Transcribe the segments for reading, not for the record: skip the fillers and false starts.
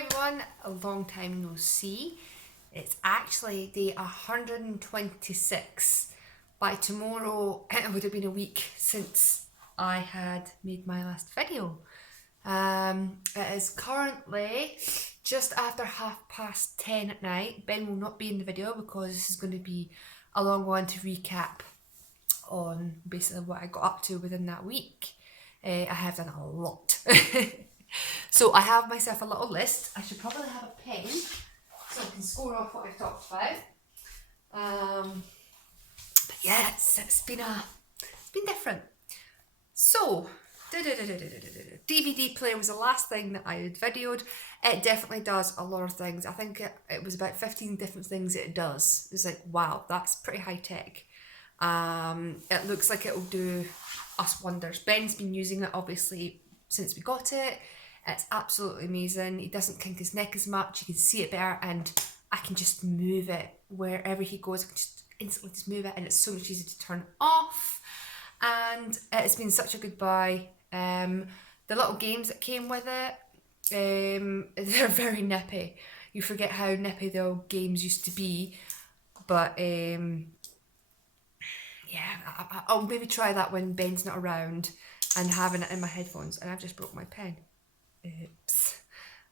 Hi everyone, a long time no see. It's actually day 126. By tomorrow it would have been a week since I had made my last video. It is currently just after 10:30 at night. Ben will not be in the video because this is going to be a long one to recap on basically what I got up to within that week. I have done a lot. So I have myself a little list. I should probably have a pen so I can score off what I've talked about. But yeah, it's been different. So DVD player was the last thing that I had videoed. It definitely does a lot of things. I think it was about 15 different things it does. It's like, wow, that's pretty high tech. It looks like it'll do us wonders. Ben's been using it obviously since we got it. It's absolutely amazing. He doesn't kink his neck as much. You can see it better, and I can just move it wherever he goes. I can just instantly just move it, and it's so much easier to turn off. And it's been such a good buy. The little games that came with it, they're very nippy. You forget how nippy the old games used to be, but yeah, I'll maybe try that when Ben's not around and having it in my headphones. And I've just broke my pen. Oops.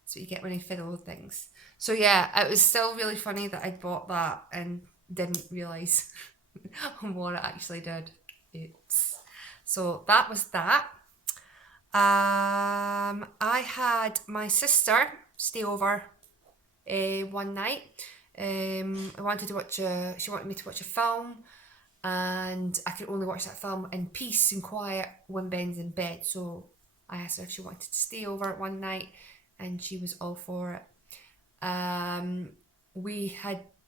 That's what you get when I fiddle with things. So yeah, it was still really funny that I bought that and didn't realise what it actually did. Oops. So that was that. I had my sister stay over one night. She wanted me to watch a film, and I could only watch that film in peace and quiet when Ben's in bed. So I asked her if she wanted to stay over one night, and she was all for it.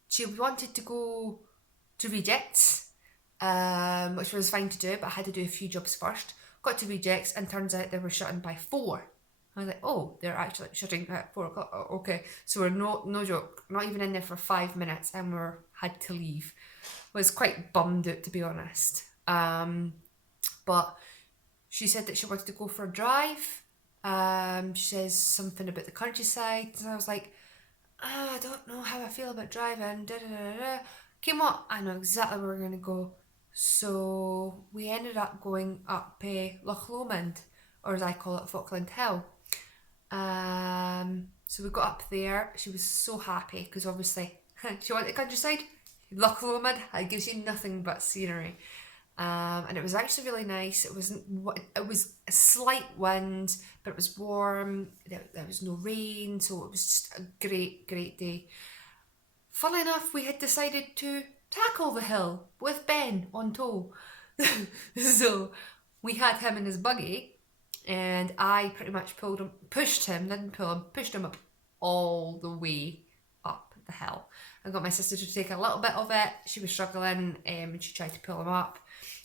She wanted to go to Rejects, which was fine to do, but I had to do a few jobs first. Got to Rejects, and turns out they were shutting by 4. I was like, oh, they're actually shutting at 4 o'clock. Oh, okay, so we're no joke, not even in there for 5 minutes, and had to leave. Was quite bummed out, to be honest. But she said that she wanted to go for a drive. She says something about the countryside, and I was like, I don't know how I feel about driving. Came up, I know exactly where we're going to go. So we ended up going up Loch Lomond, or as I call it, Falkland Hill. So we got up there. She was so happy because obviously she wanted the countryside. Loch Lomond, it gives you nothing but scenery. And it was actually really nice. It was a slight wind, but it was warm. There was no rain, so it was just a great day. Funnily enough, we had decided to tackle the hill with Ben on tow. So we had him in his buggy, and I pretty much pushed him up all the way up the hill. I got my sister to take a little bit of it. She was struggling, and she tried to pull him up,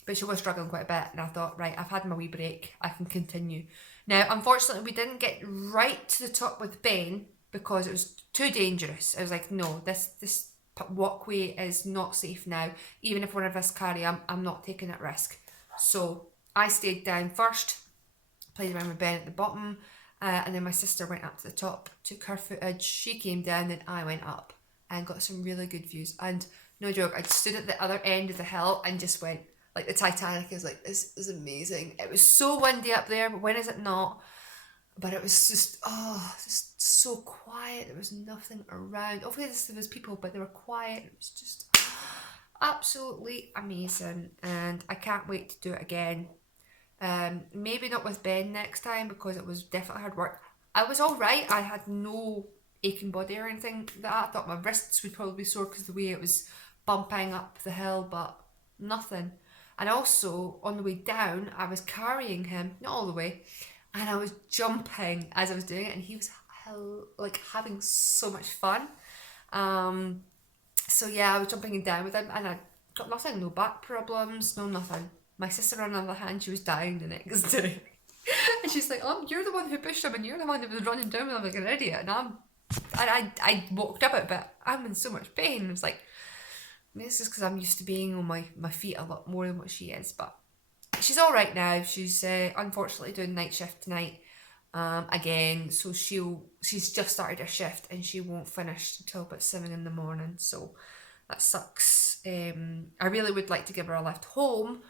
but she was struggling quite a bit, and I thought, right, I've had my wee break, I can continue. Now, unfortunately, we didn't get right to the top with Ben because it was too dangerous. I was like, no, this walkway is not safe now. Even if one of us carry, I'm not taking that risk. So I stayed down first, played around with Ben at the bottom, and then my sister went up to the top, took her footage, she came down, then I went up and got some really good views. And no joke, I stood at the other end of the hill and just went, like the Titanic. I was like, this is amazing. It was so windy up there, but when is it not? But it was just so quiet. There was nothing around. Obviously there was people, but they were quiet. It was just absolutely amazing, and I can't wait to do it again. Maybe not with Ben next time because it was definitely hard work. I was all right. I had no aching body or anything like that. I thought my wrists would probably be sore because the way it was bumping up the hill, but nothing. And also on the way down, I was carrying him, not all the way, and I was jumping as I was doing it, and he was like having so much fun. So yeah, I was jumping down with him, and I got nothing, no back problems, no nothing. My sister, on the other hand, she was dying the next day. And she's like, oh, you're the one who pushed him, and you're the one that was running down with him like an idiot. And I walked up it, but I'm in so much pain. It's like, this is because I'm used to being on my feet a lot more than what she is. But she's all right now. She's unfortunately doing night shift tonight. again. So she's just started her shift and she won't finish until about 7 in the morning. So that sucks. I really would like to give her a lift home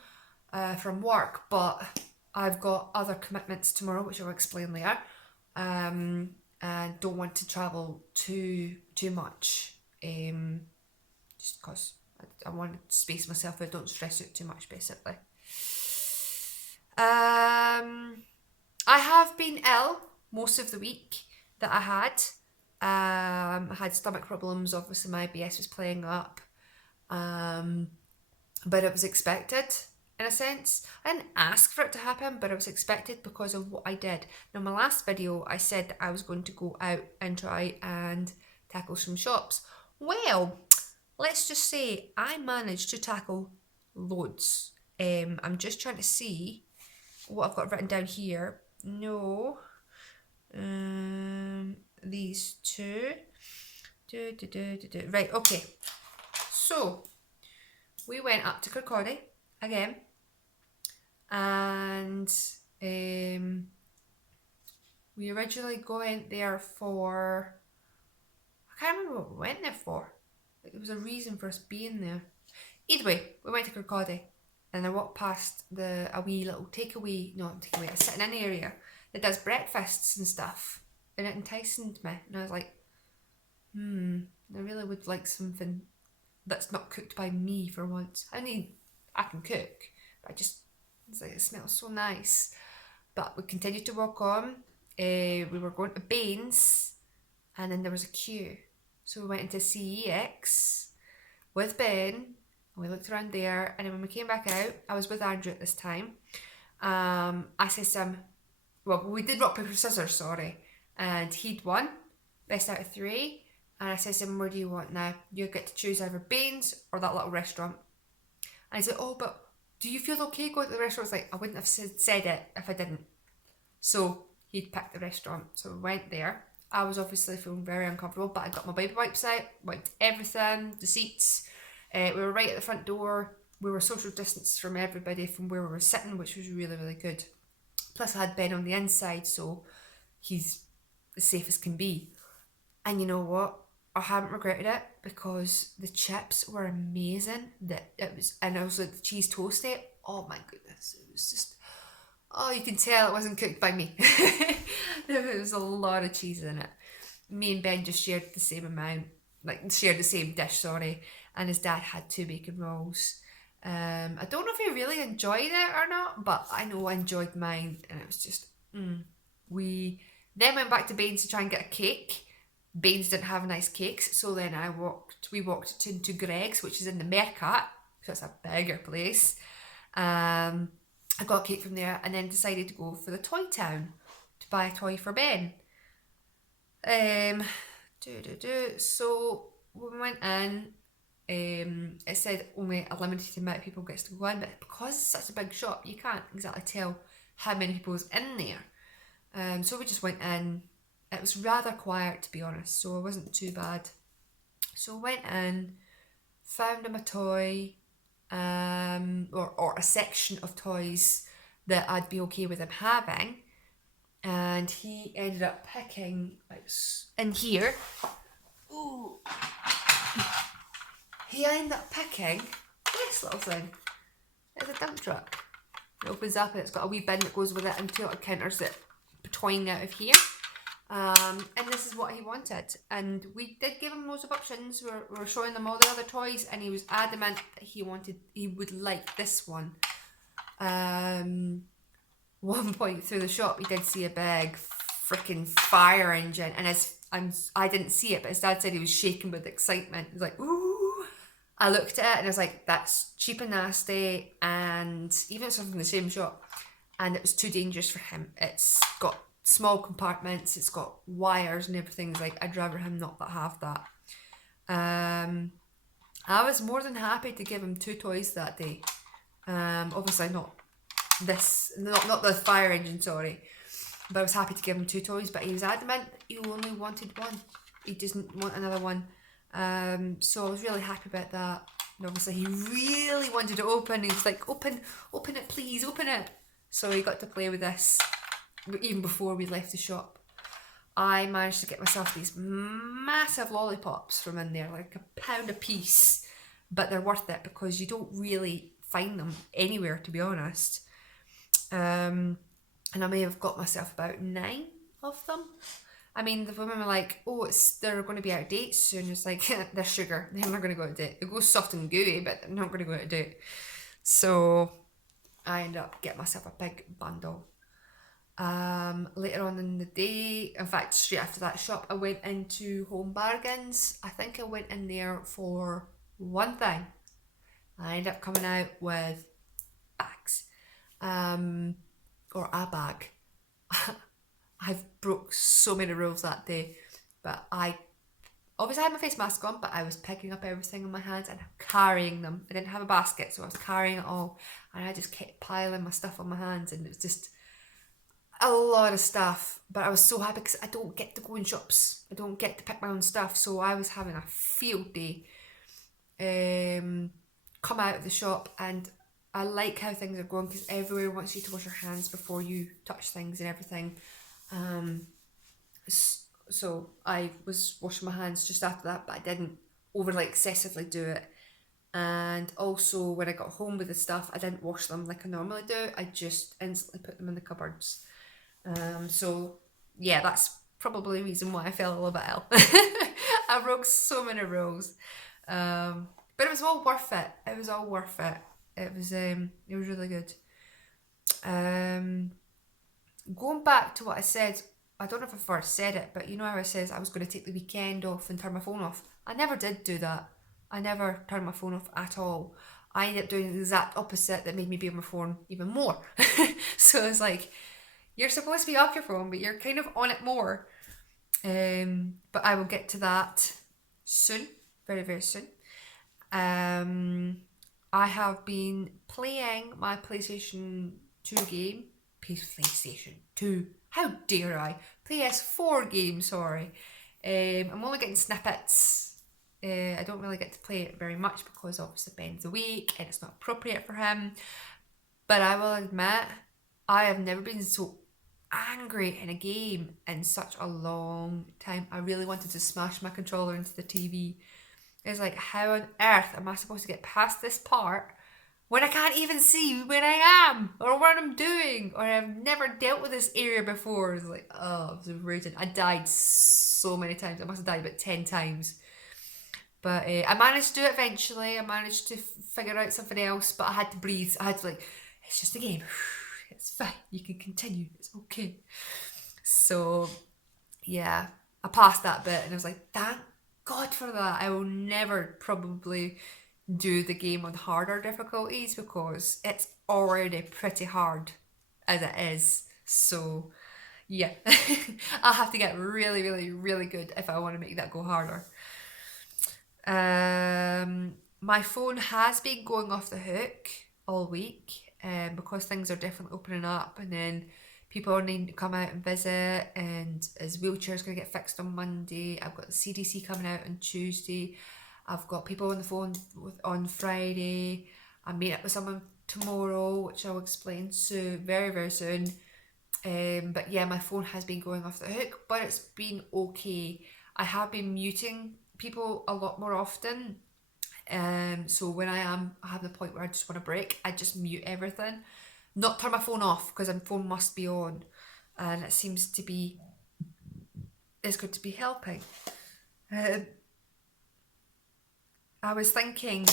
from work, but I've got other commitments tomorrow, which I'll explain later. And don't want to travel too much. Just because I want to space myself out, don't stress out too much, basically. I have been ill most of the week that I had. I had stomach problems. Obviously, my IBS was playing up. But it was expected in a sense. I didn't ask for it to happen, but it was expected because of what I did. Now, my last video, I said that I was going to go out and try and tackle some shops. Well, let's just say I managed to tackle loads. I'm just trying to see what I've got written down here. No. These two. Right, okay. So, we went up to Kirkcaldy again. And we originally went there for... I can't remember what we went there for. There was a reason for us being there. Either way, we went to Kirkcaldy. And I walked past a wee little a sitting-in area that does breakfasts and stuff. And it enticed me. And I was like, I really would like something that's not cooked by me for once. I can cook, but it's like, it smells so nice. But we continued to walk on. We were going to Baines, and then there was a queue. So we went into CEX with Ben, and we looked around there, and then when we came back out, I was with Andrew at this time. I said to him, well, we did rock, paper, scissors, sorry, and he'd won, best out of 3. And I said to him, where do you want now? You get to choose either Baines or that little restaurant. And he said, oh, but do you feel okay going to the restaurant? I was like, I wouldn't have said it if I didn't. So he'd picked the restaurant. So we went there. I was obviously feeling very uncomfortable, but I got my baby wipes out, wiped everything, the seats. We were right at the front door. We were social distance from everybody from where we were sitting, which was really, really good. Plus I had Ben on the inside, so he's as safe as can be. And you know what? I haven't regretted it because the chips were amazing. And also the cheese toasty. Oh my goodness, it was just, you can tell it wasn't cooked by me. There was a lot of cheese in it. Me and Ben just shared the same dish, and his dad had 2 bacon rolls. I don't know if he really enjoyed it or not, but I know I enjoyed mine, and it was just, We then went back to Baines to try and get a cake. Baines didn't have nice cakes, so then we walked into Greg's, which is in the Mercat, so it's a bigger place. I got a cake from there, and then decided to go for the Toy Town to buy a toy for Ben. So we went in. It said only a limited amount of people gets to go in, but because it's such a big shop, you can't exactly tell how many people's in there. So we just went in. It was rather quiet, to be honest, so it wasn't too bad. So went in, found him a toy, or a section of toys that I'd be okay with him having, and he ended up picking, in here, he ended up picking this little thing. It's a dump truck. It opens up and it's got a wee bin that goes with it and 2 little counters that twine out of here. And this is what he wanted, and we did give him loads of options. We were showing them all the other toys, and he was adamant that he would like this one. One point through the shop, he did see a big freaking fire engine, and I didn't see it, but his dad said he was shaking with excitement. He was like, ooh. I looked at it and I was like, that's cheap and nasty, and even something from the same shop, and it was too dangerous for him. It's got small compartments, it's got wires and everything. It's like, I'd rather him not have that. I was more than happy to give him 2 toys that day. Obviously not the fire engine, sorry, but I was happy to give him 2 toys, but he was adamant he only wanted one. He doesn't want another one. So I was really happy about that. And obviously he really wanted to open. He was like, open it please, open it. So he got to play with this even before we left the shop, I managed to get myself these massive lollipops from in there, like £1 a piece, but they're worth it because you don't really find them anywhere, to be honest. And I may have got myself about 9 of them. I mean, the women were like, oh, they're going to be out of date soon. It's like, they're sugar. They're not going to go out of date. They go soft and gooey, but they're not going to go out of date. So I ended up getting myself a big bundle. Later on in the day, in fact, straight after that shop, I went into Home Bargains. I think I went in there for one thing. I ended up coming out with bags. Or a bag. I've broke so many rules that day, but I obviously had my face mask on, but I was picking up everything in my hands and carrying them. I didn't have a basket, so I was carrying it all, and I just kept piling my stuff on my hands, and it was just a lot of stuff. But I was so happy because I don't get to go in shops. I don't get to pick my own stuff, so I was having a field day. Come out of the shop, and I like how things are going because everywhere wants you to wash your hands before you touch things and everything. So I was washing my hands just after that, but I didn't overly excessively do it. And also when I got home with the stuff, I didn't wash them like I normally do. I just instantly put them in the cupboards. So yeah, that's probably the reason why I felt a little bit ill. I broke so many rules. But it was all worth it. It was all worth it. It was really good. Going back to what I said, I don't know if I first said it, but you know how I says I was going to take the weekend off and turn my phone off. I never did do that. I never turned my phone off at all. I ended up doing the exact opposite that made me be on my phone even more. So it's like, you're supposed to be off your phone, but you're kind of on it more. But I will get to that soon, very, very soon. I have been playing my PlayStation 2 game. PlayStation 2. How dare I? PS4 game, sorry. I'm only getting snippets. I don't really get to play it very much because obviously Ben's awake and it's not appropriate for him. But I will admit, I have never been so angry in a game in such a long time. I really wanted to smash my controller into the TV. It's like, how on earth am I supposed to get past this part when I can't even see where I am or what I'm doing, or I've never dealt with this area before? It's like, oh, it was raging. I died so many times. I must have died about 10 times. But I managed to do it eventually. I managed to figure out something else, but I had to breathe. I had to it's just a game. It's fine. You can continue. It's okay. So, yeah, I passed that bit and I was like, thank God for that. I will never probably do the game on harder difficulties because it's already pretty hard as it is. So yeah, I'll have to get really, really, really good if I want to make that go harder. My phone has been going off the hook all week because things are definitely opening up, and then people are needing to come out and visit, and his wheelchair's going to get fixed on Monday. I've got the CDC coming out on Tuesday. I've got people on the phone on Friday. I'm meeting up with someone tomorrow, which I'll explain soon, very, very soon. But yeah, my phone has been going off the hook, but it's been okay. I have been muting people a lot more often. So when I have the point where I just want a break, I just mute everything. Not turn my phone off because my phone must be on, and it seems to be, it's good to be helping. I was thinking,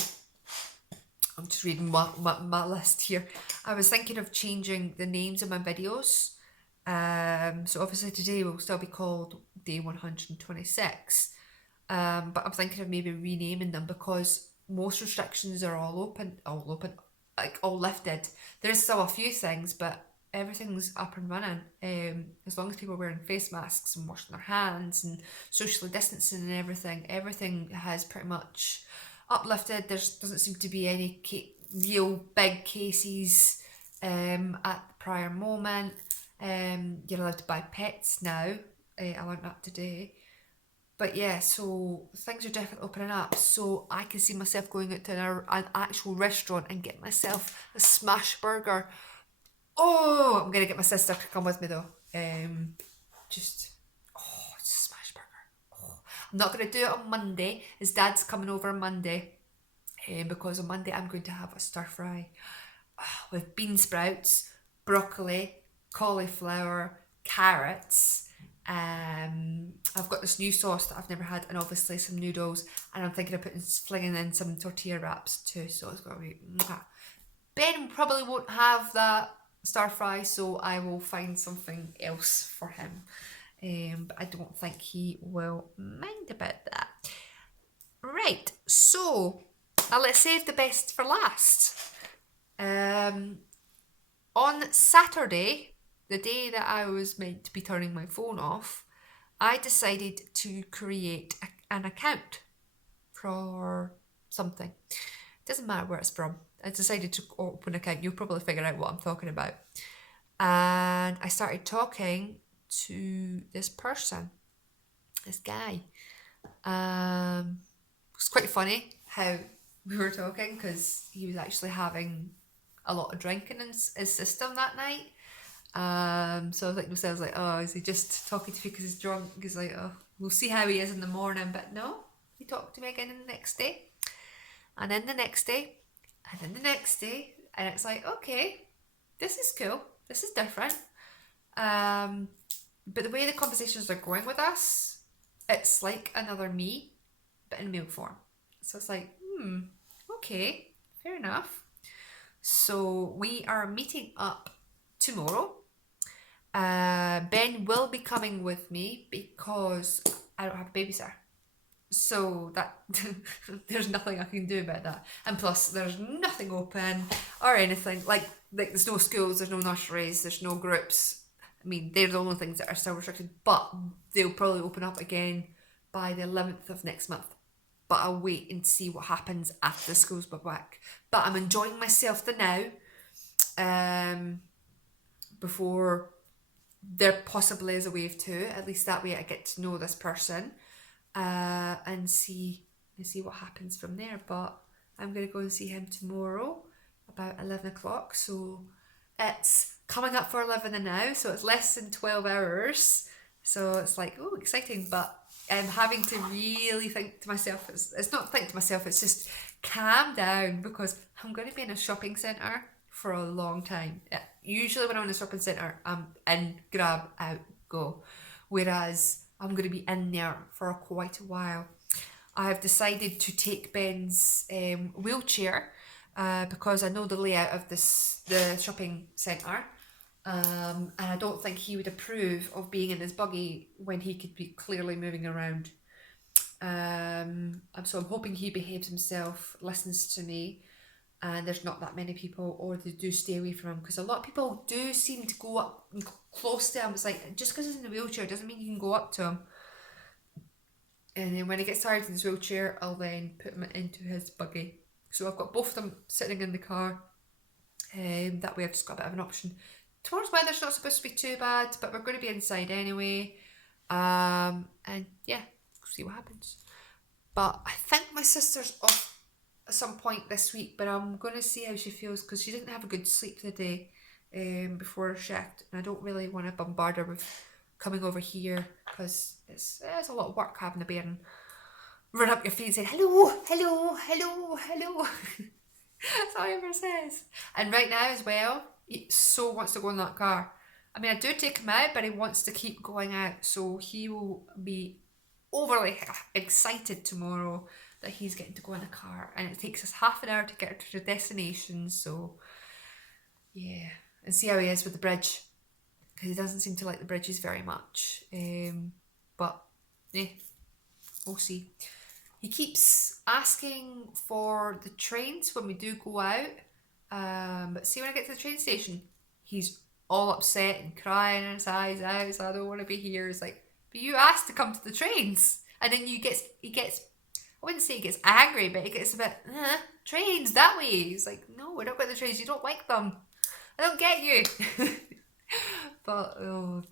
I'm just reading my list here. I was thinking of changing the names of my videos. So obviously today will still be called day 126. But I'm thinking of maybe renaming them because most restrictions are all open, like all lifted. There's still a few things, but everything's up and running. As long as people are wearing face masks and washing their hands and socially distancing and everything has pretty much uplifted. There doesn't seem to be any real big cases at the prior moment. You're allowed to buy pets now. I learned that today. But yeah, so things are definitely opening up. So I can see myself going out to an actual restaurant and get myself a smash burger. Oh, I'm going to get my sister to come with me though. Just, it's a smash burger. I'm not going to do it on Monday. His dad's coming over on Monday. Because on Monday I'm going to have a stir fry with bean sprouts, broccoli, cauliflower, carrots. I've got this new sauce that I've never had, and obviously some noodles, and I'm thinking of flinging in some tortilla wraps too, so it's got to be... Ben probably won't have that stir fry, so I will find something else for him. But I don't think he will mind about that. Right, so let's save the best for last. On Saturday, the day that I was meant to be turning my phone off, I decided to create an account for something. It doesn't matter where it's from. I decided to open an account. You'll probably figure out what I'm talking about. And I started talking to this person, this guy. It was quite funny how we were talking, because he was actually having a lot of drinking in his system that night. So I think myself, like, oh, is he just talking to me because he's drunk? He's like, oh, we'll see how he is in the morning. But no, he talked to me again the next day, and then the next day, and then the next day, and it's like, okay, this is cool, this is different. But the way the conversations are going with us, it's like another me, but in male form. So it's like, okay, fair enough. So we are meeting up tomorrow. Ben will be coming with me because I don't have a babysitter. So that there's nothing I can do about that. And plus, there's nothing open or anything. Like there's no schools, there's no nurseries, there's no groups. I mean, they're the only things that are still restricted, but they'll probably open up again by the 11th of next month. But I'll wait and see what happens after the schools are back. But I'm enjoying myself the now, before there possibly is a wave 2. At least that way I get to know this person, and see what happens from there. But I'm going to go and see him tomorrow about 11 o'clock. So it's coming up for 11 now, so it's less than 12 hours. So it's like, oh, exciting. But I'm having to really think to myself, it's not think to myself, it's just calm down, because I'm going to be in a shopping centre for a long time. Usually when I'm in a shopping centre, I'm in, grab, out, go. Whereas I'm going to be in there for quite a while. I have decided to take Ben's wheelchair, because I know the layout of the shopping centre. And I don't think he would approve of being in his buggy when he could be clearly moving around. So I'm hoping he behaves himself, listens to me, and there's not that many people, or they do stay away from him, because a lot of people do seem to go up close to him. It's like, just because he's in a wheelchair doesn't mean you can go up to him. And then when he gets tired in his wheelchair, I'll then put him into his buggy. So I've got both of them sitting in the car. That way I've just got a bit of an option. Tomorrow's weather's not supposed to be too bad, but we're going to be inside anyway. And yeah, see what happens. But I think my sister's off at some point this week, but I'm going to see how she feels, because she didn't have a good sleep today before her shift, and I don't really want to bombard her with coming over here, because it's a lot of work having to be and run up your feet and say, hello, hello, hello, hello. That's all he ever says. And right now as well, he so wants to go in that car. I mean, I do take him out, but he wants to keep going out, so he will be overly excited tomorrow that he's getting to go in a car, and it takes us half an hour to get to the destination. So yeah, and see how he is with the bridge, because he doesn't seem to like the bridges very much. But yeah, we'll see. He keeps asking for the trains when we do go out, but see, when I get to the train station, he's all upset and crying his eyes out, so I don't want to be here. It's like, but you asked to come to the trains. And then he gets, I wouldn't say he gets angry, but he gets a bit, trains, that way. He's like, no, we're not going to the trains, you don't like them. I don't get you. But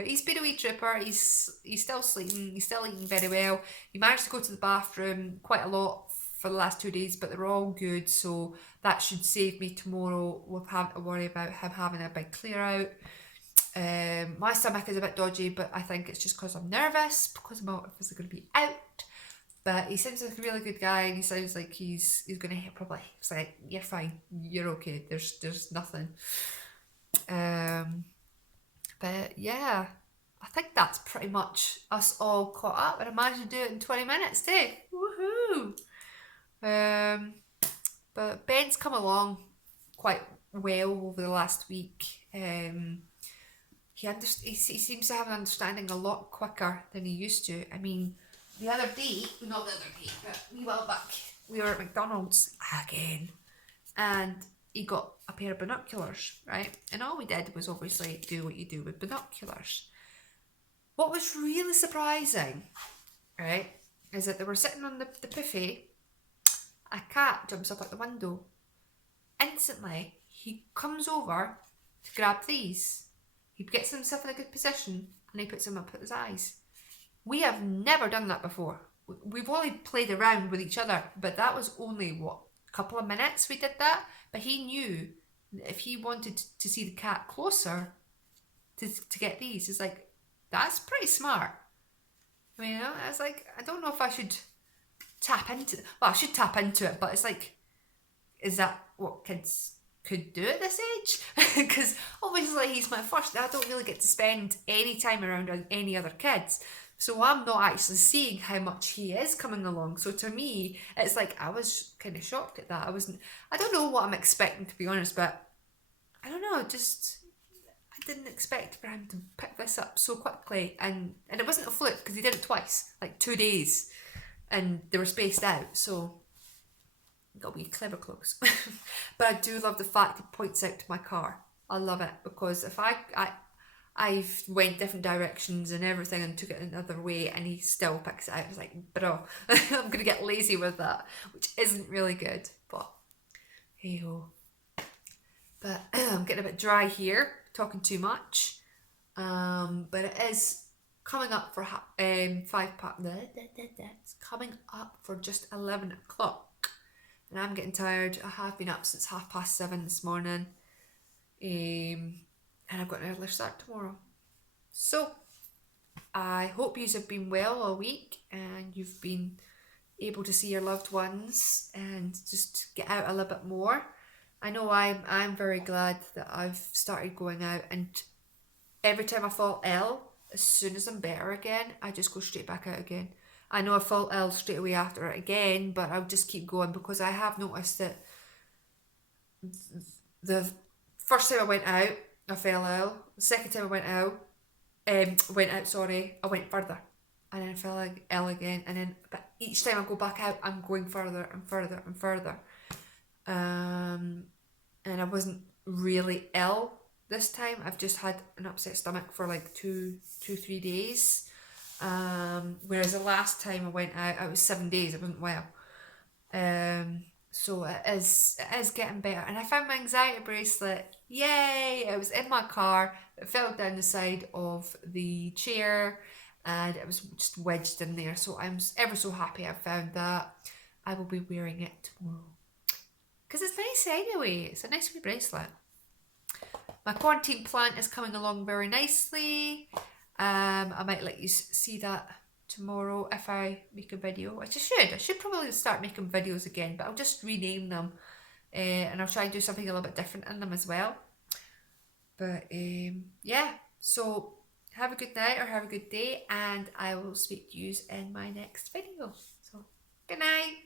he's been a wee trooper. He's still sleeping, he's still eating very well. He managed to go to the bathroom quite a lot for the last 2 days, but they're all good, so that should save me tomorrow with having to worry about him having a big clear out. My stomach is a bit dodgy, but I think it's just because I'm nervous, because I'm obviously going to be out. But he seems like a really good guy, and he sounds like he's going to probably say, "You're fine, you're okay. There's nothing." But yeah, I think that's pretty much us all caught up, and I managed to do it in 20 minutes too. Woohoo! But Ben's come along quite well over the last week. He seems to have an understanding a lot quicker than he used to. I mean, the other day, not the other day, but a while back, we were at McDonald's again, and he got a pair of binoculars, right? And all we did was obviously do what you do with binoculars. What was really surprising, right, is that they were sitting on the buffet. A cat jumps up at the window. Instantly, he comes over to grab these. He gets himself in a good position and he puts them up at his eyes. We have never done that before. We've only played around with each other, but that was only, a couple of minutes we did that. But he knew that if he wanted to see the cat closer to get these, it's like, that's pretty smart. I mean, I was like, I don't know if I should tap into it. Well, I should tap into it, but it's like, is that what kids could do at this age? Because obviously he's my first. I don't really get to spend any time around any other kids. So I'm not actually seeing how much he is coming along. So to me, it's like, I was kind of shocked at that. I don't know what I'm expecting, to be honest, but I don't know, I didn't expect for him to pick this up so quickly. And it wasn't a fluke, because he did it twice, like 2 days, and they were spaced out. So got wee clever clothes. But I do love the fact he points out to my car. I love it, because if I've went different directions and everything and took it another way, and he still picks it out. I was like, bro, I'm gonna get lazy with that, which isn't really good, but hey ho. But I'm getting a bit dry here, talking too much. But it is coming up for 5 past. It's coming up for just 11 o'clock. And I'm getting tired. I have been up since 7:30 this morning. And I've got an early start tomorrow. So, I hope you have been well all week and you've been able to see your loved ones and just get out a little bit more. I know I'm very glad that I've started going out, and every time I fall ill, as soon as I'm better again, I just go straight back out again. I know I fall ill straight away after it again, but I'll just keep going, because I have noticed that the first time I went out, I fell ill. The second time I went out, I went further, and then I fell ill again, and then but each time I go back out, I'm going further and further and further. And I wasn't really ill this time. I've just had an upset stomach for like 3 days. Whereas the last time I went out, I was 7 days. I wasn't well. So it is getting better. And I found my anxiety bracelet. Yay! It was in my car. It fell down the side of the chair, and it was just wedged in there. So I'm ever so happy I found that. I will be wearing it tomorrow, because it's nice anyway. It's a nice wee bracelet. My quarantine plant is coming along very nicely. I might let you see that tomorrow if I make a video, which I should probably start making videos again, but I'll just rename them, and I'll try and do something a little bit different in them as well. But yeah, so have a good night or have a good day, and I will speak to you in my next video. So good night.